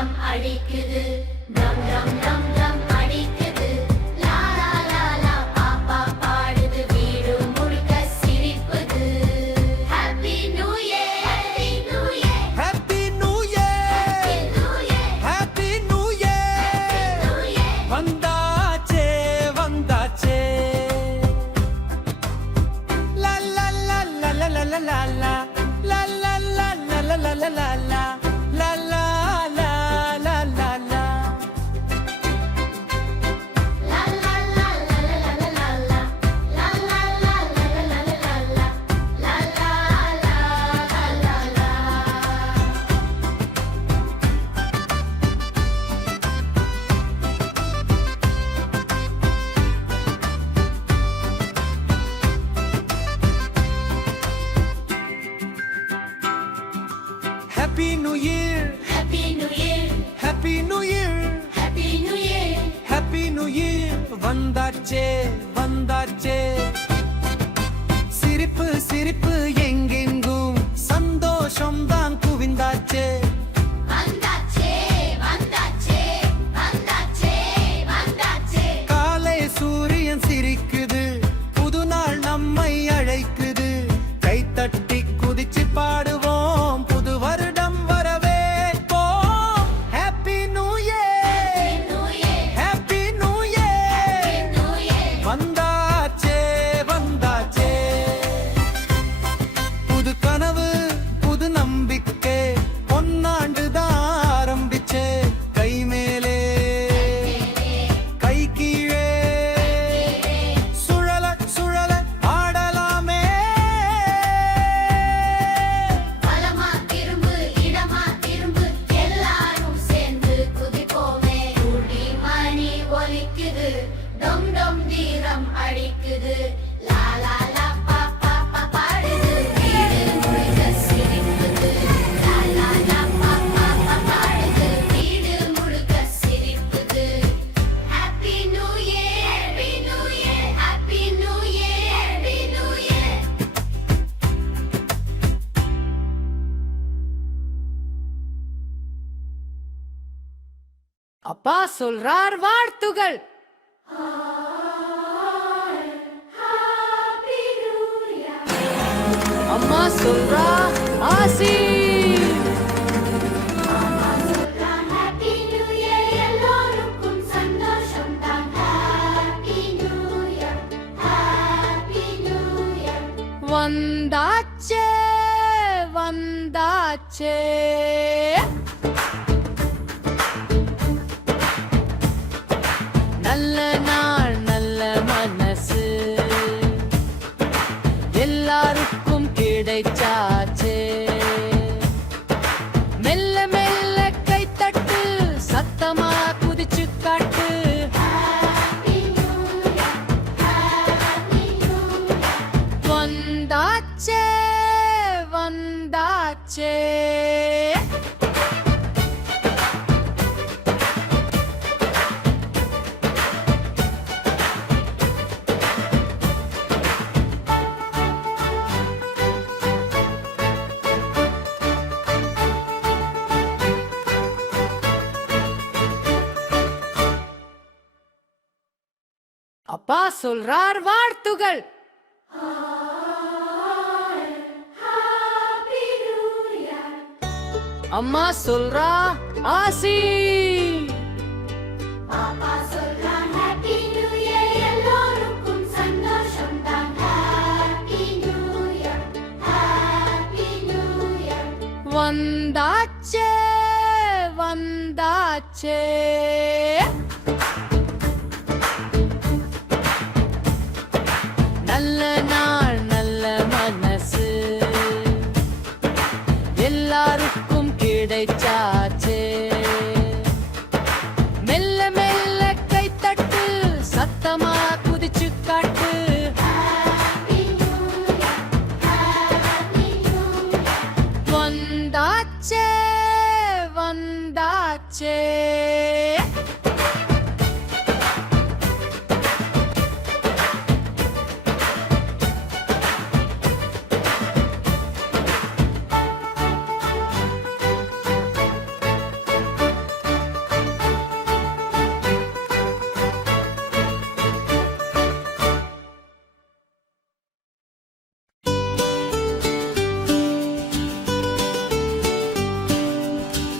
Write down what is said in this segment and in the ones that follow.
டம் அடிக்குது டம் டம் டம் டம் அடிக்குது லா லா லா லா பாப்பா பாடுது வீடு முழுக்க சிரிப்புது happy new year happy new year happy new year வந்தாச்சே வந்தாச்சே லா லா லா லா லா லா லா லா லா லா லா லா லா லா லா லா லா Happy New Year Happy New Year Happy New Year Happy New Year Happy New Year வந்தாச்சே வந்தாச்சே சிரிப்பு சிரிப்பு எங்கெங்கும் சந்தோஷம் தான் குவிந்தாச்சே வந்தாச்சே வந்தாச்சே வந்தாச்சே வந்தாச்சே காலை சூரியன் சிரிக்குது புது நாள் நம்மை அழைக்குது கைத்தட்டி குதிச்சு பாடுவோம் புது வருடம் வரவேற்போம் happy new year happy new year வந்தாச்சே வந்தாச்சே புது கனவு புது நம்பிக்கை பொன்னாண்டு தான் ஆரம்பிச்சே கை மேலே கை கீழே சுழல சுழல ஆடலாமே பலமா திரும்பு இடமா திரும்பு எல்லாரும் சேர்ந்து குதிப்போமே குடி மணி ஒலிக்குது டம் டம் தீரம் அடிக்குது லா லா லா பாப்பா பாடுது வீடு முழுக்க சிரிப்புது லா லா லா பாப்பா பாடுது வீடு முழுக்க சிரிப்புது happy new year happy new year happy new year happy new year அப்பா சொல்றார் வாழ்த்துகள் அம்மா சொல்றா ஆசி ஹாப்பி நியூ இயர் எல்லோருக்கும் சந்தோஷம் தான் happy new year happy new year வந்தாச்சே வந்தாச்சே நல்ல நாள் நல்ல மனசு எல்லாருக்கும் கிடைச்சாச்சே மெல்ல மெல்ல கைத்தட்டு சத்தமா குதிச்சு காட்டு happy new year happy new year வந்தாச்சே வந்தாச்சே அப்பா சொல்றார் வாழ்த்துகள் அம்மா சொல்றா ஆசி பாப்பா சொல்றான் ஹாப்பி நியூ இயர் எல்லோருக்கும் சந்தோஷம் தான் happy new year happy new year வந்தாச்சே வந்தாச்சே நல்ல நாள் நல்ல மனசு எல்லாருக்கும் கிடைச்சாச்சே மெல்ல மெல்ல கைத்தட்டு சத்தமா குதிச்சு காட்டு happy new year happy new year வந்தாச்சே வந்தாச்சே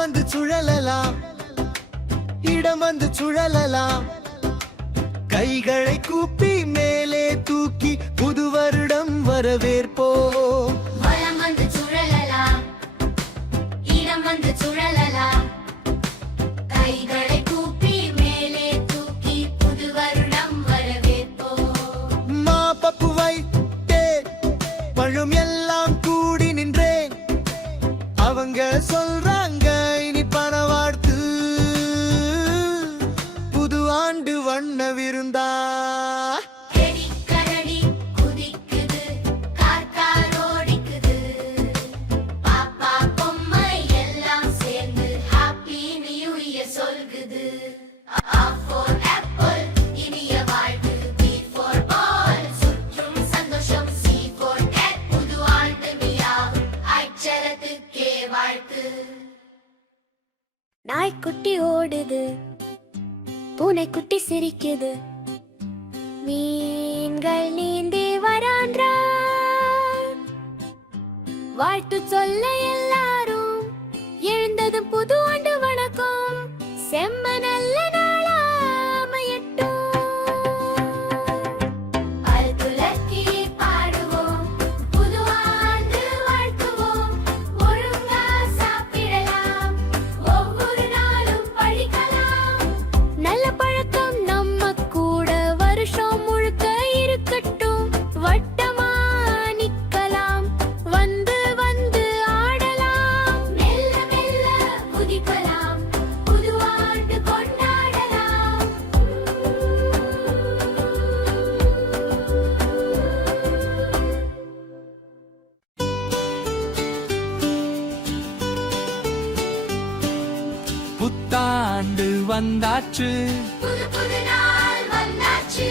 வந்து சுழலலாம், இடம் வந்து சுழலலாம். கைகளை கூப்பி மேலே தூக்கி புது வருடம் வரவேற்போம். வலம் வந்து சுழலலாம், இடம் வந்து சுழலலாம். கைகளை கூப்பி மேலே தூக்கி புது வருடம் வரவேற்போம். மா பப்பு வைத்தேன், பழம் எல்லாம் கூடி நின்றேன். அவங்க சொல்றாங்க இனி பண வாழ்த்து, புது ஆண்டு வண்ண விருந்தா. கெடி கரடி குதிக்குது, கார் ஓடிக்குது. பாப்பா பொம்மை எல்லாம் சேர்ந்து ஹாப்பி நியூ இயர் சொல்குது. A for apple, இனிய வாழ்த்து. B for ball, சுற்றும் சந்தோஷம். C for cat, புது ஆண்டு மியாவ். அச்சரத்துக்கே வாழ்த்து. நாய்க்குட்டி ஓடுது, பூனைக்குட்டி சிரிக்குது, மீன்கள் நீந்தி வரான்றா. வாழ்த்து சொல்ல எல்லாரும் எழுந்ததும் புது ஆண்டு வணக்கம். செம்ம நல்ல நாளா அமையட்டும். அல்துலக்கி பாடுவோம், புது ஆண்டு வாழ்த்துவோம். ஒழுங்கா சாப்பிடலாம், ஒவ்வொரு நாளும் படிக்கலாம். நல்ல பழக்கம் நம்ம கூட வருஷம் முழுக்க இருக்கட்டும். வட்டமா நிக்கலாம், வந்து வந்து ஆடலாம். மெல்ல மெல்ல குதிக்கலாம், புது ஆண்டு கொண்டாடலாம். புத்தாண்டு வந்தாச்சு, புது புது நாள் வந்தாச்சு.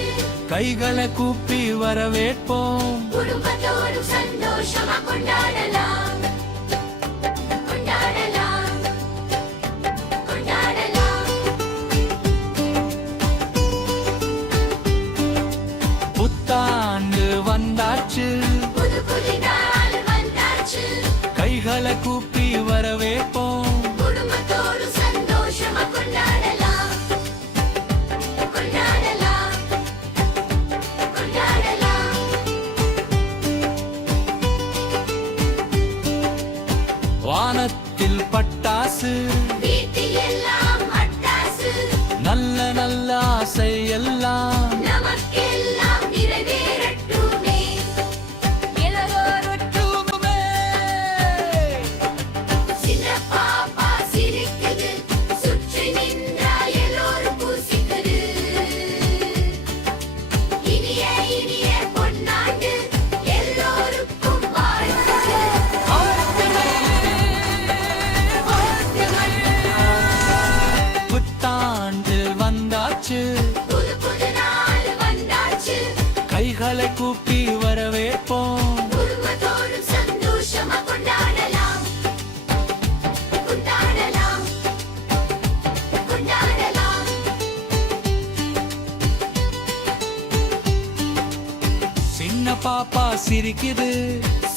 கைகளை கூப்பி வரவேற்போம். குடும்பத்தோடு சந்தோஷமா கொண்டாடலாம், கொண்டாடலாம், கொண்டாடலாம். புத்தாண்டு வந்தாச்சு, புது புது நாள் வந்தாச்சு. கைகளை கூப்பி வரவேற்போம். குடும்பத்தோடு சந்தோஷமா கொண்டாடலாம், கொண்டாடலாம், கொண்டாடலாம். வானத்தில் பட்டாசு, வீட்டில் எல்லாம் அட்டாசு. நல்ல நல்ல ஆசை எல்லாம் நமக்கெல்லாம் நிறைவேறட்டுமே. சின்ன பாப்பா சிரிக்குது, சுற்றி நின்றா எல்லோரும் பூசிக்குது. இனிய இனிய பொன்னாண்டு எல்லோருக்கும் வாழ்த்துகள். புத்தாண்டு வந்தாச்சு, புது புது நாள் வந்தாச்சு. கைகளை கூப்பி வரவேற்போம். குடும்பத்தோடு சந்தோஷமா கொண்டாடலாம், கொண்டாடலாம், கொண்டாடலாம். சின்ன பாப்பா சிரிக்குது,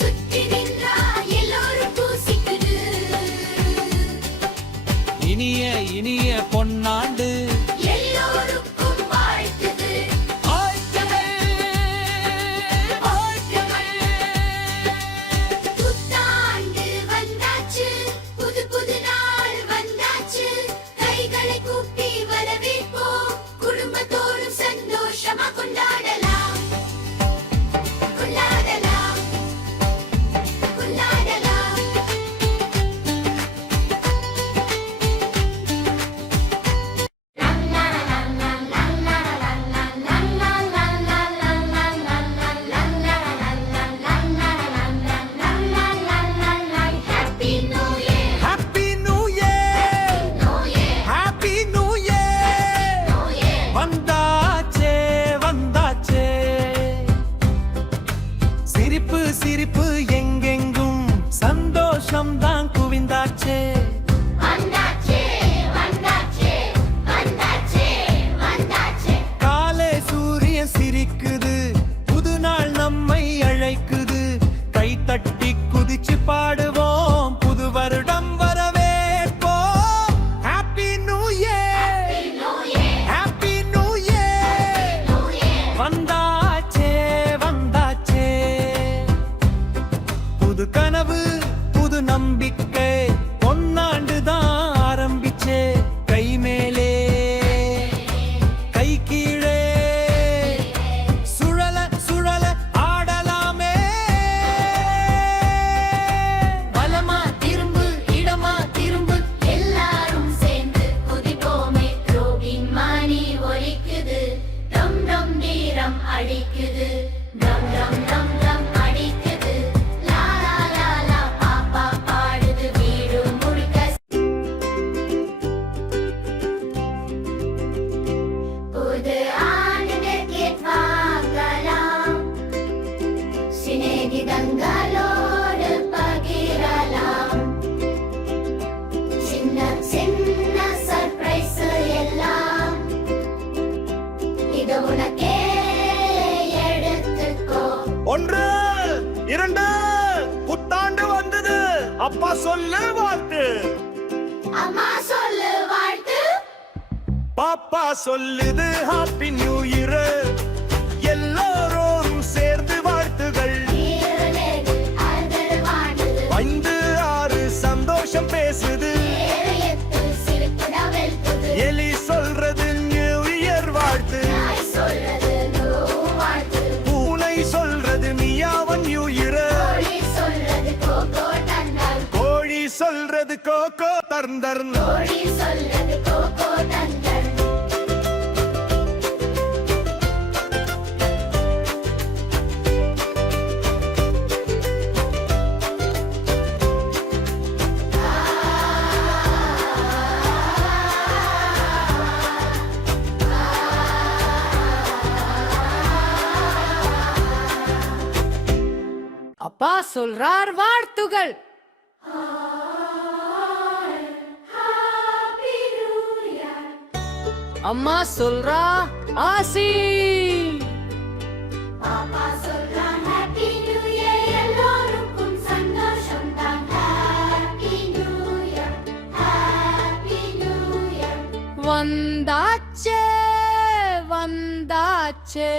சுற்றி நின்றா எல்லோரும் பூசிக்குது. இனிய இனிய பொன்னாண்டு எல்லோருக்கும் வாழ்த்துது. புத்தாண்டு வந்தாச்சு, புது புது நாள் வந்தாச்சு. கைகளை கூப்பி வரவேற்போம். குடும்பத்தோடு சந்தோஷமா கொண்டாடலாம், கொண்டாடலாம், கொண்டாடலாம். Happy New Year, happy new year, New Year, happy new year. New Year. வந்தாச்சே வந்தாச்சே, சிரிப்பு சிரிப்பு எங்கெங்கும் சந்தோஷம் தான் குவிந்தாச்சே. வந்தாச்சே, வந்தாச்சே, வந்தாச்சே, வந்தாச்சே. காலை சூரியன் சிரிக்குது, புது நாள் நம்மை அழைக்குது. கை தட்டி குதிச்சு பாடுவோம், புது வருடம் வரவேற்போம். கனவு புது நம்பிக்கை பொன்னாண்டுதான் ஆரம்பிச்சே கை மேலே கை கீழே சுழல சுழல ஆடலாமே வலமா திரும்பு இடமா திரும்பு எல்லாரும் சேர்ந்து குதிப்போமே ரோபின் மணி ஒலிக்குது டம் டம் வீரம் அடிக்குது டம் டம் டம் டம் அடிக்குது லா லா லா லா பாப்பா பாடுது வீடு முழுக்க புது ஆண்டு டிக்கெட் வாங்கலாம் சிநேகிதங்களோடு பகிரலாம் சின்ன சின்ன சர்ப்ரைஸ் எல்லாம் இது உனக்கே எடுத்துக்கோ ஒன்று இரண்டு புத்தாண்டு வந்தது அப்பா சொல்லு வாழ்த்து அம்மா சொல்லு வாழ்த்து பாப்பா சொல்லுது ஹாப்பி நியூ இயர் எல்லோரும் சேர்ந்து வாழ்த்துகள் ஈரலேது அறுதல் வாடுது 5 6 சந்தோஷம் பேசுது ஏறு எத்து சிரிப்புட வெல்குது எலி சொல்றது நியூ இயர் வாழ்த்து நாய் சொல்றது நூ வாழ்த்து பூனை சொல்றது மியாவன் நியூ இயர் கோழி சொல்றது கோகோ தந்தர் கோழி சொல்றது கோகோ தர்ந்தர் கோழி சொல்றது கோகோ தந்தர் அப்பா சொல்றார் வாழ்த்துகள் அம்மா சொல்றா ஆசி பாப்பா சொல்றான் ஹாப்பி நியூ இயர் எல்லோருக்கும் சந்தோஷம் தான் happy new year happy new year வந்தாச்சே வந்தாச்சே